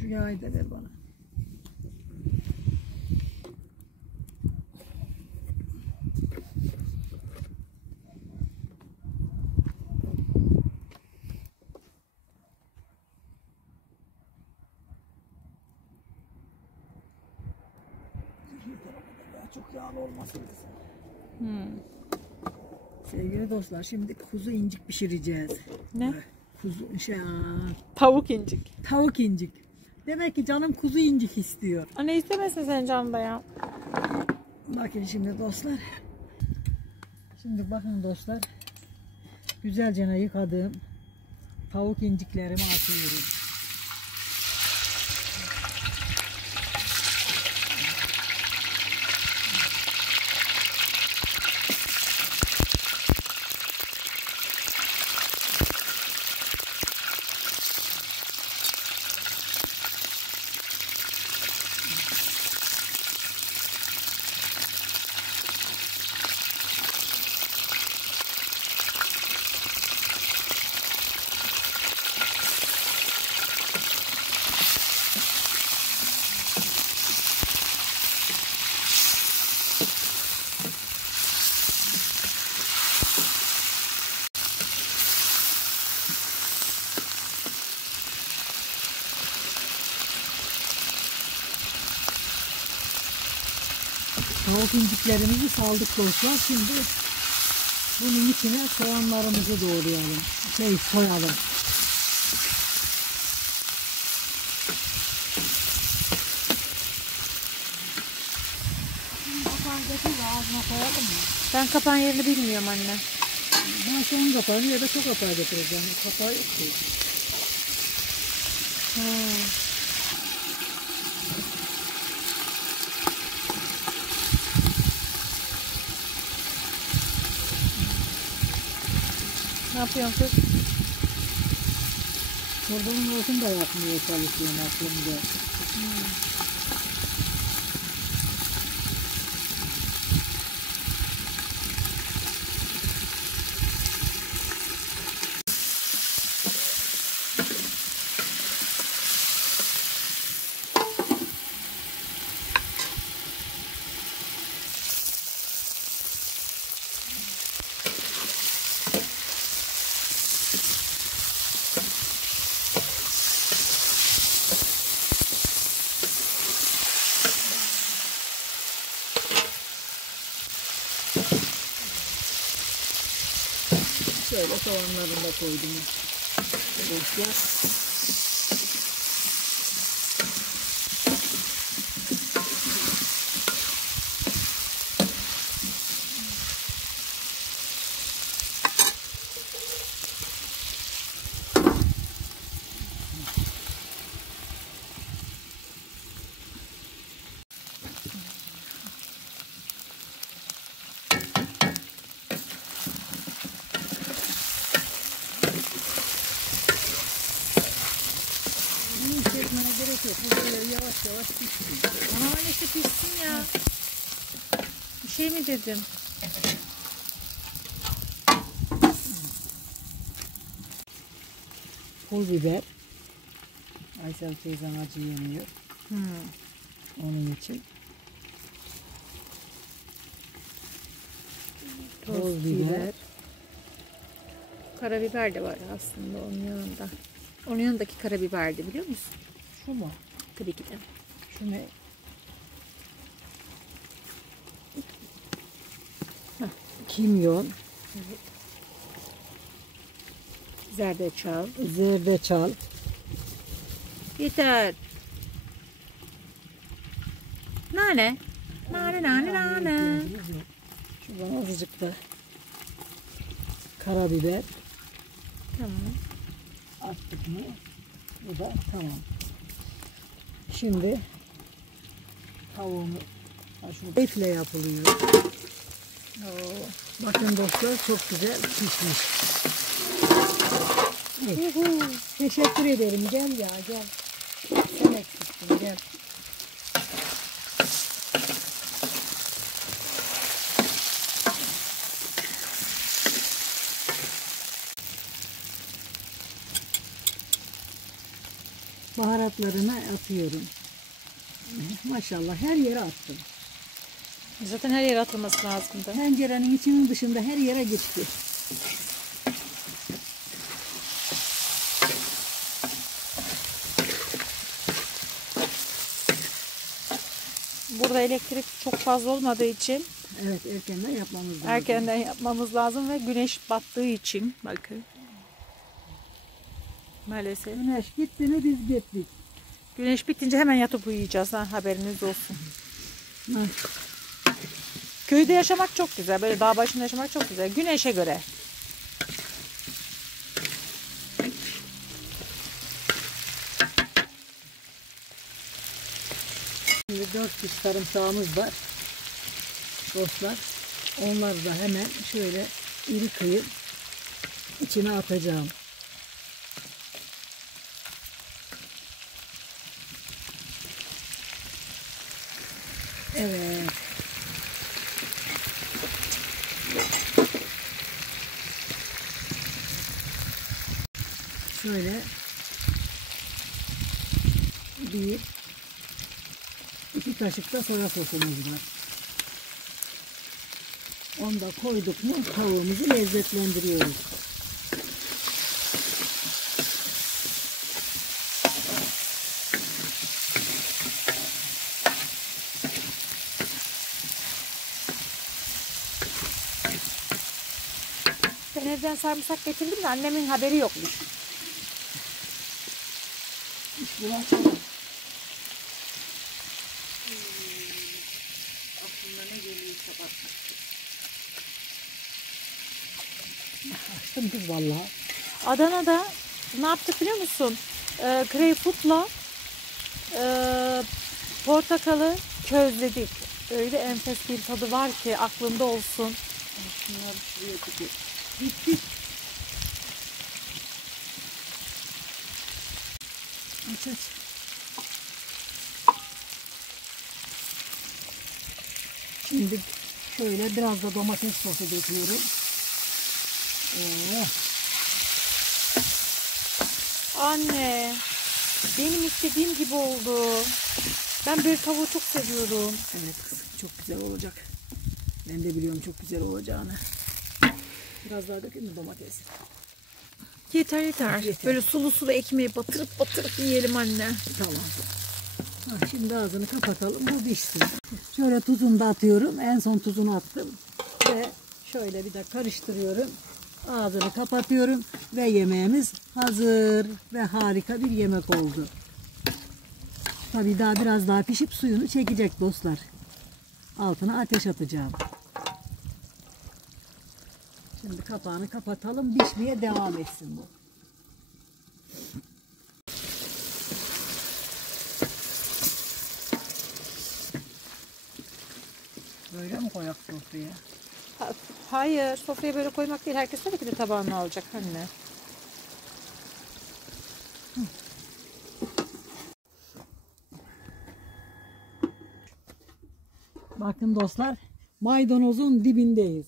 Şu yağı da ver bana. Çok yağlı olmasın. Sevgili dostlar, şimdi kuzu incik pişireceğiz. Ne? Kuzu Tavuk incik. tavuk incik. Demek ki canım kuzu incik istiyor. Ne istemesin sen canım ya? Bakın şimdi dostlar. Şimdi bakın dostlar. Güzelce yıkadığım tavuk inciklerimi atıyorum. Tavuk inciklerimizi saldık dostlar. Şimdi bunun içine soğanlarımızı doğrayalım. Soyalım. Kapağını getir, ağzına koyalım mı? Ben kapağın yerini bilmiyorum anne. Ben son kapağını ya da şu kapağı getireceğim. Kapağı yok ki. Ne yapıyorsun kız? Çorbanın olsun da yapmaya çalışıyorum aklımda. Şöyle soğanlarını da koydum. Dostlar. Gerek yok. Bu böyle yavaş yavaş pişsin. Aman işte pişsin ya. Bir şey mi dedim? Pul biber. Aysel teyzem acı yemiyor. Onun için. Toz biber. Karabiber de var aslında onun yanında. Onun yanındaki karabiberdi biliyor musun? Şu mu? Tabii ki de. Şu ne? Kimyon. Evet. Zerdeçal. Zerdeçal. Yeter. Nane. Nane. Şuradan azıcık da karabiber. Tamam. Attık mı? Bu da tamam. Şimdi tavuğunu etle yapılıyor. Bakın dostlar çok güzel pişmiş. Evet. Teşekkür ederim. Gel ya gel. Sen eksiktin gel. baharatlarına atıyorum. Maşallah her yere attım. Zaten her yere atılması lazımdı. Tencerenin içinin dışında her yere gitti. Burada elektrik çok fazla olmadığı için Evet, erkenden yapmamız lazım. erkenden yapmamız lazım ve güneş battığı için bakın. Maalesef. Güneş gitti mi biz gittik. Güneş bitince hemen yatıp uyuyacağız, ha, haberiniz olsun. Köyde yaşamak çok güzel. Böyle dağ başında yaşamak çok güzel. Güneşe göre. Şimdi 4 diş sarımsağımız var. Dostlar. Onları da hemen şöyle iri kıyıp içine atacağım. Evet. Şöyle bir iki kaşık da soya sosumuz var. Onu da koyduk mu tavuğumuzu lezzetlendiriyoruz. Ben evden sarımsak getirdim de annemin haberi yokmuş. Aklına ne geliyorsa bak. Açtım kız vallahi. Adana'da ne yaptık biliyor musun? Greyfurt'la portakalı közledik. Öyle enfes bir tadı var ki aklında olsun. Şunları şuraya tutuyor. Bitti. Aç aç. Şimdi şöyle biraz da domates sosu döküyorum. Anne, benim istediğim gibi oldu. Ben böyle tavuğu çok seviyorum. Evet kızım, çok güzel olacak. Ben de biliyorum çok güzel olacağını. Biraz daha dökeyim mi domates? Yeter yeter. Yeter. Böyle sulu sulu ekmeği batırıp batırıp yiyelim anne. Tamam. Ha, şimdi ağzını kapatalım, bu pişsin. Şöyle tuzunu da atıyorum. En son tuzunu attım. Ve şöyle bir de karıştırıyorum. Ağzını kapatıyorum. Ve yemeğimiz hazır. Ve harika bir yemek oldu. Tabii daha biraz daha pişip suyunu çekecek dostlar. Altına ateş atacağım. Şimdi kapağını kapatalım. Pişmeye devam etsin bu. Böyle mi koyak sofraya? Hayır, sofraya böyle koymak değil. Herkes tabii ki de tabağını alacak anne. Bakın dostlar, maydanozun dibindeyiz.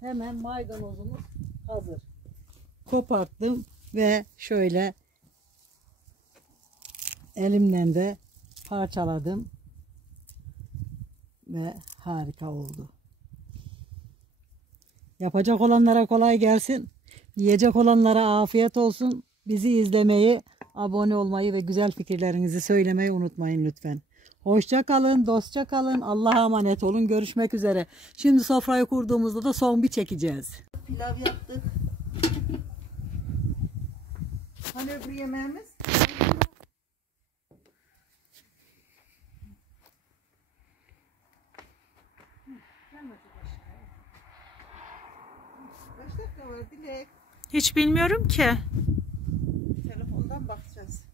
Hemen maydanozumuz hazır. Koparttım ve şöyle elimle de parçaladım ve harika oldu. Yapacak olanlara kolay gelsin. Yiyecek olanlara afiyet olsun. Bizi izlemeyi, abone olmayı ve güzel fikirlerinizi söylemeyi unutmayın lütfen. Hoşça kalın, dostça kalın. Allah'a emanet olun. Görüşmek üzere. Şimdi sofrayı kurduğumuzda da son bir çekeceğiz. Pilav yaptık. Hani öbür yemeğimiz? Kaç dakika var Dilek? Hiç bilmiyorum ki. Telefondan bakacağız.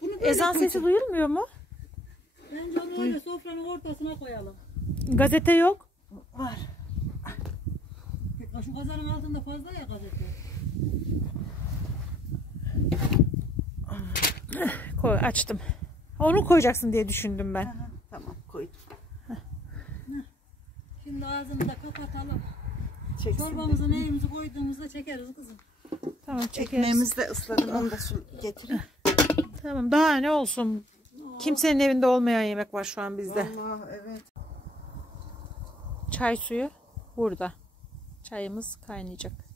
Bunu böyle Ezan sesi koyacağım. duyulmuyor mu? Bence onu öyle sofranın ortasına koyalım. Gazete yok. Var. Şu kazanın altında fazla ya gazete. Koy, açtım. Onu koyacaksın diye düşündüm ben. Aha, tamam koydum. Şimdi ağzını da kapatalım. Çorbamızı neyimizi koyduğumuzda çekeriz kızım. Tamam çekeriz. Ekmeğimizi de ısladım. Onu da getirin. Tamam daha ne olsun. Kimsenin evinde olmayan yemek var şu an bizde. Allah evet. Çay suyu burada. Çayımız kaynayacak.